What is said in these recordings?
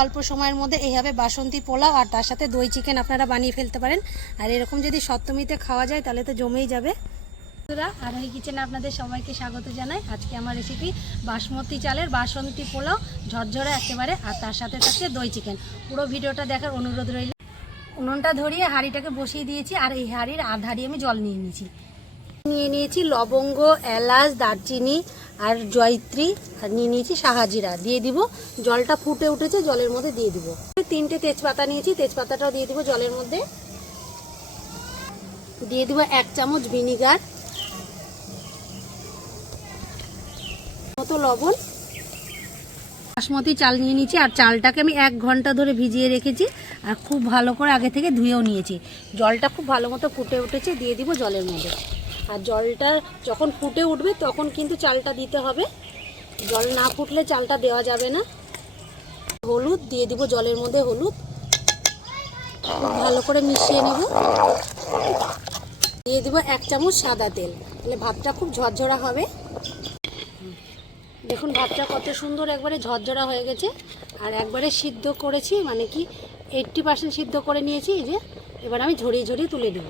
অল্প সময়ের মধ্যে এইভাবে বাসন্তী পোলাও আর তার সাথে দই চিকেন আপনারা বানিয়ে ফেলতে পারেন। আর এরকম যদি সপ্তমীতে খাওয়া যায়, তাহলে তো জমেই যাবে। বন্ধুরা আধারি কিচেনে আপনাদের সবাইকে স্বাগত জানাই। আজকে আমার রেসিপি বাসমতি চালের বাসন্তী পোলাও, ঝরঝরে একেবারে, আর তার সাথে থাকছে দই চিকেন পুরো ভিডিওটা দেখার অনুরোধ রইল। উনুনটা ধরিয়ে হাঁড়িটাকে বসিয়ে দিয়েছি, আর এই হাঁড়ির আধ হাঁড়ি আমি জল নিয়ে নিয়েছি। নিয়ে নিয়েছি লবঙ্গ, এলাচ, দারচিনি আর জয়ত্রী আর নিয়ে নিয়েছি সাহাজিরা। দিয়ে দিব, জলটা ফুটে উঠেছে, জলের মধ্যে দিয়ে দিব। তিনটে তেজপাতা নিয়েছি, তেজপাতাটাও দিয়ে দিব জলের মধ্যে। দিয়ে দিব এক চামচ ভিনিগার, মতো লবণ। বাসমতি চাল নিয়ে নিয়েছি, আর চালটাকে আমি এক ঘণ্টা ধরে ভিজিয়ে রেখেছি, আর খুব ভালো করে আগে থেকে ধুয়েও নিয়েছি। জলটা খুব ভালো মতো ফুটে উঠেছে, দিয়ে দিব জলের মধ্যে। আর জলটা যখন ফুটে উঠবে, তখন কিন্তু চালটা দিতে হবে। জল না ফুটলে চালটা দেওয়া যাবে না। হলুদ, দিয়ে দিব জলের মধ্যে হলুদ। ভালো করে মিশিয়ে নেব। দিয়ে দিব এক চামচ সাদা তেল। তাহলে ভাতটা খুব ঝরঝরা হবে। দেখুন, ভাতটা কত সুন্দর একবারে ঝরঝরা হয়ে গেছে। আর একবারে সিদ্ধ করেছি মানে কি এইট্টি পার্সেন্ট সিদ্ধ করে নিয়েছি যে। এবার আমি ঝরিয়ে ঝরিয়ে তুলে নেব।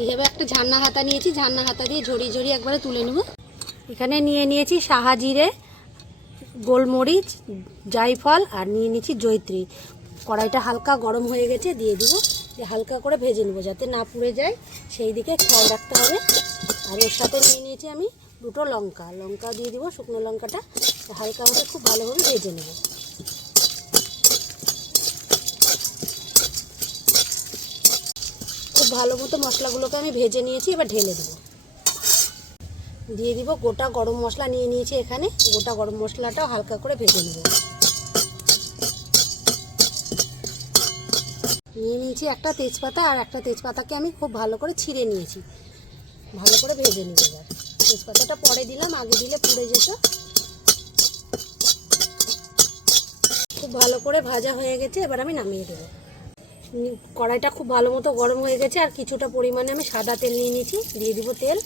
এইভাবে একটা ঝান্না হাতা নিয়েছি, ঝান্না হাতা দিয়ে ঝরিয়ে ঝরিয়ে একবারে তুলে নেব। এখানে নিয়ে নিয়েছি সাহাজিরে গোলমরিচ, জায়ফল আর নিয়ে নিয়েছি জৈত্রী কড়াইটা হালকা গরম হয়ে গেছে, দিয়ে দিব। দিয়ে হালকা করে ভেজে নেব যাতে না পুড়ে যায়। সেই দিকে খেয়াল রাখতে হবে। আর এর সাথে নিয়ে নিয়েছি আমি দুটো লঙ্কা। লঙ্কা দিয়ে দিব শুকনো লঙ্কাটা। হালকা মতো খুব ভালোভাবে ভেজে নেব। ভালো মতো মশলাগুলোকে আমি ভেজে নিয়েছি, এবার ঢেলে দেবো। দিয়ে দিব গোটা গরম মশলা নিয়ে নিয়েছি এখানে, গোটা গরম মশলাটাও হালকা করে ভেজে নেব। নিয়ে নিয়েছি একটা তেজপাতা, আর একটা তেজপাতাকে আমি খুব ভালো করে ছিঁড়ে নিয়েছি। ভালো করে ভেজে নেব এবার। তেজপাতাটা পরে দিলাম, আগে দিলে পুড়ে যেত। খুব ভালো করে ভাজা হয়ে গেছে, এবার আমি নামিয়ে দেবো। কড়াইটা খুব ভালো মতো গরম হয়ে গেছে, আর কিছুটা পরিমাণে আমি সাদা তেল নিয়ে নিয়েছি, দিয়ে দিব তেল।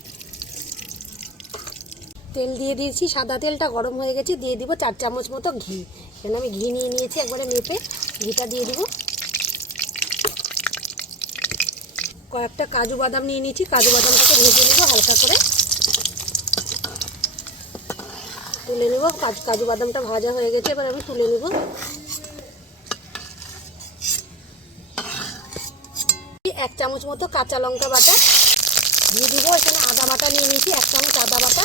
তেল দিয়ে দিয়েছি, সাদা তেলটা গরম হয়ে গেছে, দিয়ে দিব চার চামচ মতো ঘি। এখানে আমি ঘি নিয়ে নিয়েছি, একবারে মেপে ঘিটা দিয়ে দিব। কয়েকটা কাজু বাদাম নিয়ে নিয়েছি, কাজু বাদামটাকে ভেজে নেব হালকা করে। তুলে নেব কাজু বাদামটা ভাজা হয়ে গেছে, এবার আমি তুলে নেব। এক চামচ মতো কাঁচা লঙ্কা বাটা। দিয়ে দিব, এখানে আদা বাটা নিয়ে নিয়েছি, এক চামচ আদা বাটা।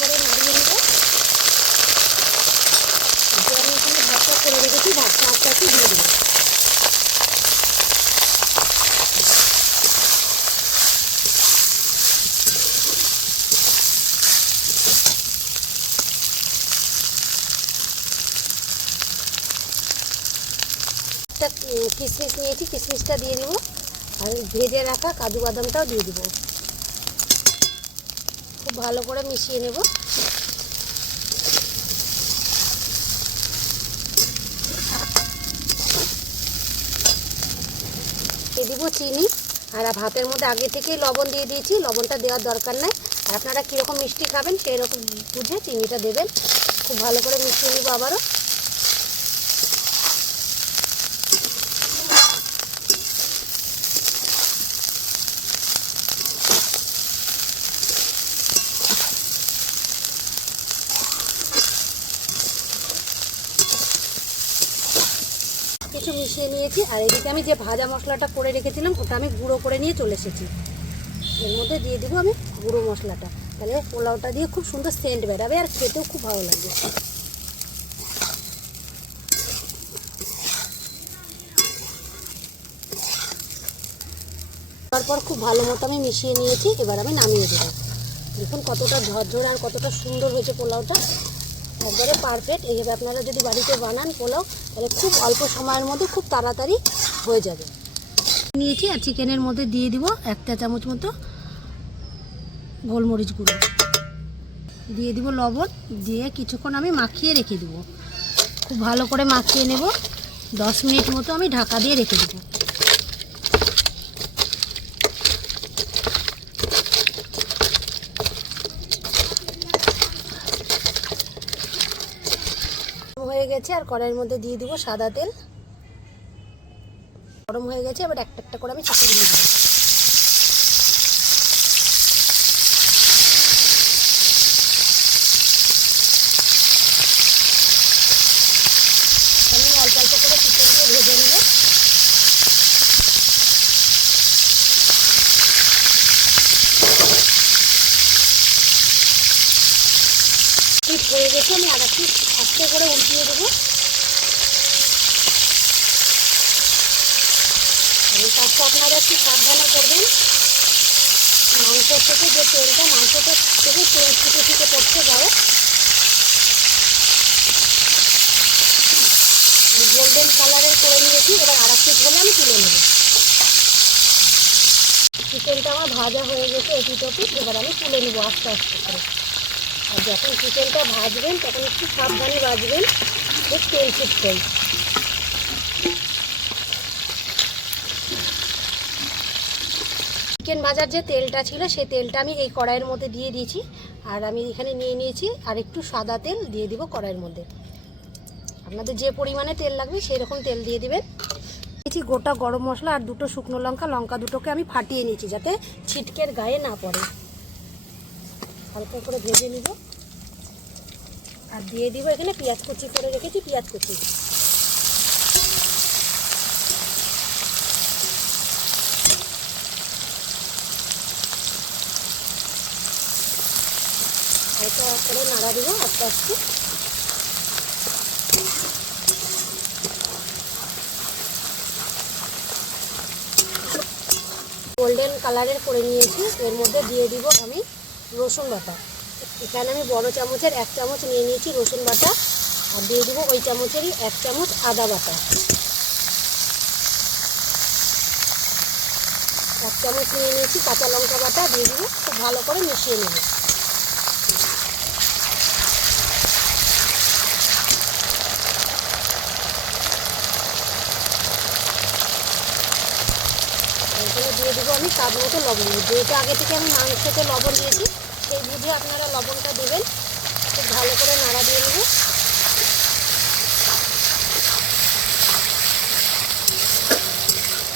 করে নাড়িয়ে নেব। আমি এখানে ভাতটা করে রেখেছি ভাতটা আস্তে আস্তে দিয়ে দেবো একটা কিশমিশ নিয়েছি কিশমিশটা দিয়ে দিব। আর ভেজে রাখা কাজু বাদামটাও দিয়ে দিব। খুব ভালো করে মিশিয়ে নেব। দিয়ে দিব চিনি। আর ভাতের মধ্যে আগে থেকেই লবণ দিয়ে দিয়েছি, লবণটা দেওয়ার দরকার নাই। আপনারা কীরকম মিষ্টি খাবেন সেই রকম বুঝে চিনিটা দেবেন। খুব ভালো করে মিশিয়ে নেব আবারও। মিশিয়ে নিয়েছি, আর এদিকে আমি যে ভাজা মশলাটা করে রেখেছিলাম, ওটা আমি গুঁড়ো করে নিয়ে চলে এসেছি। এর মধ্যে দিয়ে দেবো আমি গুঁড়ো মশলাটা। তাহলে পোলাওটা দিয়ে খুব সুন্দর সেন্ট বেরাবে, আর খেতেও খুব ভালো লাগবে। তারপর খুব ভালো মতো আমি মিশিয়ে নিয়েছি, এবার আমি নামিয়ে দেবো। দেখুন কতটা ঝরঝরে আর কতটা সুন্দর হয়েছে পোলাওটা। একবারে পারফেক্ট এইভাবে আপনারা যদি বাড়িতে বানান পোলাও, তাহলে খুব অল্প সময়ের মধ্যে খুব তাড়াতাড়ি হয়ে যাবে। নিয়েছি আর চিকেনের মধ্যে দিয়ে দিব একটা চামচ মতো গোলমরিচ গুঁড়ো। দিয়ে দিব লবণ, দিয়ে কিছুক্ষণ আমি মাখিয়ে রেখে দেবো। খুব ভালো করে মাখিয়ে নেব। দশ মিনিট মতো আমি ঢাকা দিয়ে রেখে দেবো। হয়ে গেছে, আর কড়াইয়ের মধ্যে দিয়ে দিব সাদা তেল। গরম হয়ে গেছে, এবার একটা একটা করে আমি চিকেন দিয়ে দেবো আমি অল্প অল্প করে চিকেন দিয়ে ভেজে নেব পিঠ হয়ে গেছে আমি আর একটু আস্তে করে উল্টিয়ে দেবো এই কাজটা আপনারা একটু সাবধানে করবেন। মাংস থেকে যে তেলটা, মাংসটা থেকে তেল ছুটে ছুটে পড়তে পারে গোল্ডেন কালারের করে নিয়েছি, এবার আর একটু হলে আমি তুলে নেব। চিকেনটা আমার ভাজা হয়ে গেছে এটি টপি এবার আমি তুলে নেব আস্তে আস্তে করে। আর যখন চিকেনটা ভাজবেন, তখন একটু সাবধানে ভাজবেন তেল ছিটকেই চিকেন ভাজার যে তেলটা ছিল, সেই তেলটা আমি এই কড়াইয়ের মধ্যে দিয়ে দিয়েছি। আর আমি এখানে নিয়ে নিয়েছি আর একটু সাদা তেল দিয়ে দিব কড়াইয়ের মধ্যে। আপনাদের যে পরিমাণে তেল লাগবে সেই রকম তেল দিয়ে দিবেন। দিয়েছি গোটা গরম মশলা আর দুটো শুকনো লঙ্কা। লঙ্কা দুটোকে আমি ফাটিয়ে নিয়েছি যাতে ছিটকের গায়ে না পড়ে। হালকা করে ভেজে নিব। আর দিয়ে দিব এখানে পেঁয়াজ কুচি করে রেখেছি, পেঁয়াজ কুচি। হালকা করে নাড়া দিব আস্তে আস্তে। গোল্ডেন কালারের করে নিয়েছি, এর মধ্যে দিয়ে দিব আমি রসুন বাটা। এখানে আমি বড় চামচের এক চামচ নিয়ে নিয়েছি রসুন বাটা, আর দিয়ে দিব ওই চামচেরই এক চামচ আদা বাটা। এক চামচ নিয়ে নিয়েছি কাঁচা লঙ্কা বাটা, দিয়ে দিব খুব ভালো করে মিশিয়ে নেব এখানে দিয়ে দেবো আমি স্বাদ মতো লবণ দিই। যেহেতু আগে থেকে আমি মাংসতে লবণ দিয়েছি। সেই বুঝে আপনারা লবণটা দেবেন। খুব ভালো করে নাড়া দিয়ে নেব।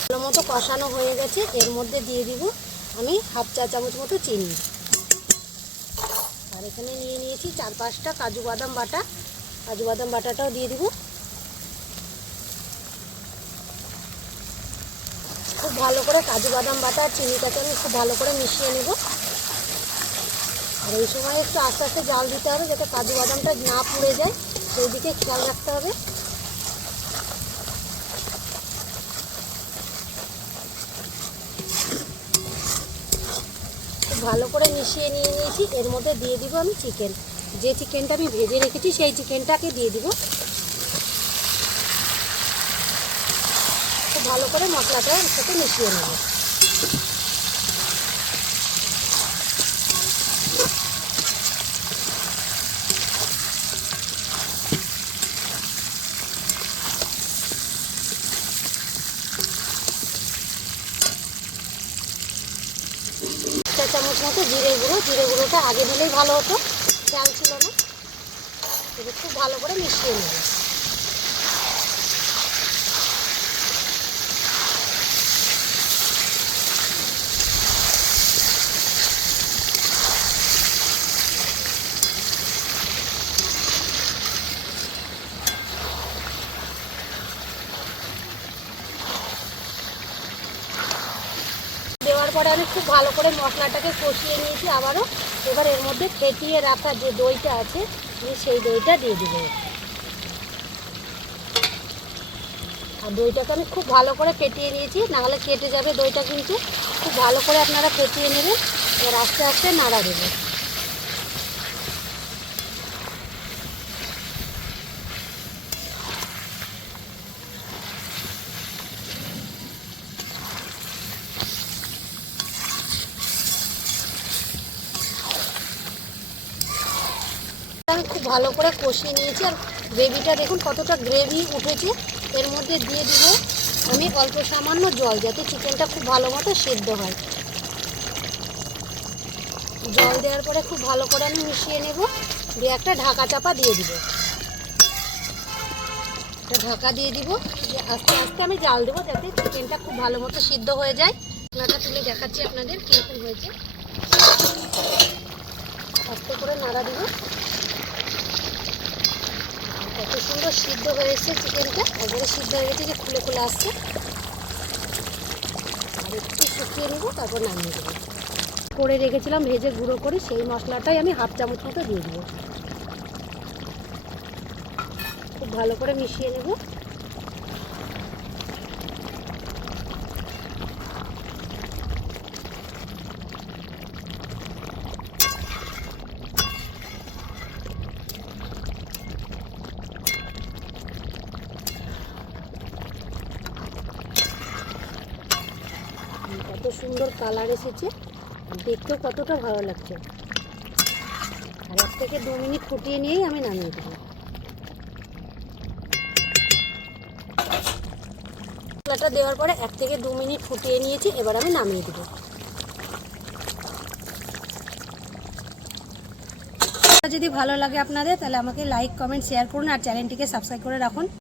ভালো মতো কষানো হয়ে গেছে। এর মধ্যে দিয়ে দিব আমি হাফ চা চামচ মতো চিনি। আর এখানে নিয়ে নিয়েছি চার পাঁচটা কাজু বাদাম বাটা। কাজু বাদাম বাটাটাও দিয়ে দিব। ভালো করে কাজু বাদাম বাটা আর চিনিটাকে আমি খুব ভালো করে মিশিয়ে নেব। আর এই সময় একটু আস্তে আস্তে জাল দিতে হবে যাতে কাজু বাদামটা না পুড়ে যায়, সেই দিকে খেয়াল রাখতে হবে। ভালো করে মিশিয়ে নিয়ে নিয়েছি। এর মধ্যে দিয়ে দিব আমি চিকেন যে চিকেনটা আমি ভেজে রেখেছি, সেই চিকেনটাকে দিয়ে দিব। ভালো করে মশলাটা এর সাথে মিশিয়ে নেব। চা চামচ মতো জিরে গুঁড়ো, জিরে গুঁড়োটা আগে দিলেই ভালো হতো, খেয়াল ছিল না। খুব ভালো করে মিশিয়ে নেব দেওয়ার পরে আমি খুব ভালো করে মশলাটাকে কষিয়ে নিয়েছি আবারও। এবার এর মধ্যে ফেটিয়ে রাখা যে দইটা আছে সেই দইটা দিয়ে দেবো। আর দইটাকে আমি খুব ভালো করে ফেটিয়ে নিয়েছি, নাহলে কেটে যাবে দইটা কিন্তু। খুব ভালো করে আপনারা ফেটিয়ে নেবেন, এবার আস্তে আস্তে নাড়া দেবেন আমি খুব ভালো করে কষিয়ে নিয়েছি। আর গ্রেভিটা দেখুন কতটা গ্রেভি উঠেছে। এর মধ্যে দিয়ে দিব আমি অল্প সামান্য জল যাতে চিকেনটা খুব ভালো মতো সেদ্ধ হয়। জল দেওয়ার পরে খুব ভালো করে আমি মিশিয়ে নেব। দিয়ে একটা ঢাকা চাপা দিয়ে দিব। একটা ঢাকা দিয়ে দিব। দিয়ে আস্তে আস্তে আমি জাল দেবো যাতে চিকেনটা খুব ভালো মতো সিদ্ধ হয়ে যায়। ঢাকা তুলে দেখাচ্ছি আপনাদের কীরকম হয়েছে। আস্তে করে নাড়া দিব। সুন্দর সিদ্ধ হয়ে এসছে চিকেনটা। একবারে সিদ্ধ হয়ে গেছে যে খুলে খুলে আসছে। আর একটু শুকিয়ে নেব, তারপর নামিয়ে দেবো। করে রেখেছিলাম, ভেজে গুঁড়ো করে, সেই মশলাটাই আমি হাফ চামচ মতো দিয়ে দেবো। খুব ভালো করে মিশিয়ে নেব কত সুন্দর কালার এসেছে। আর দেখতেও কতটা ভালো লাগছে। আর এক থেকে দু মিনিট ফুটিয়ে নিয়েই আমি নামিয়ে দেবো। মশলাটা দেওয়ার পরে এক থেকে দু মিনিট ফুটিয়ে নিয়েছি, এবার আমি নামিয়ে দেবো। যদি ভালো লাগে আপনাদের, তাহলে আমাকে লাইক কমেন্ট শেয়ার করুন, আর চ্যানেলটিকে সাবস্ক্রাইব করে রাখুন।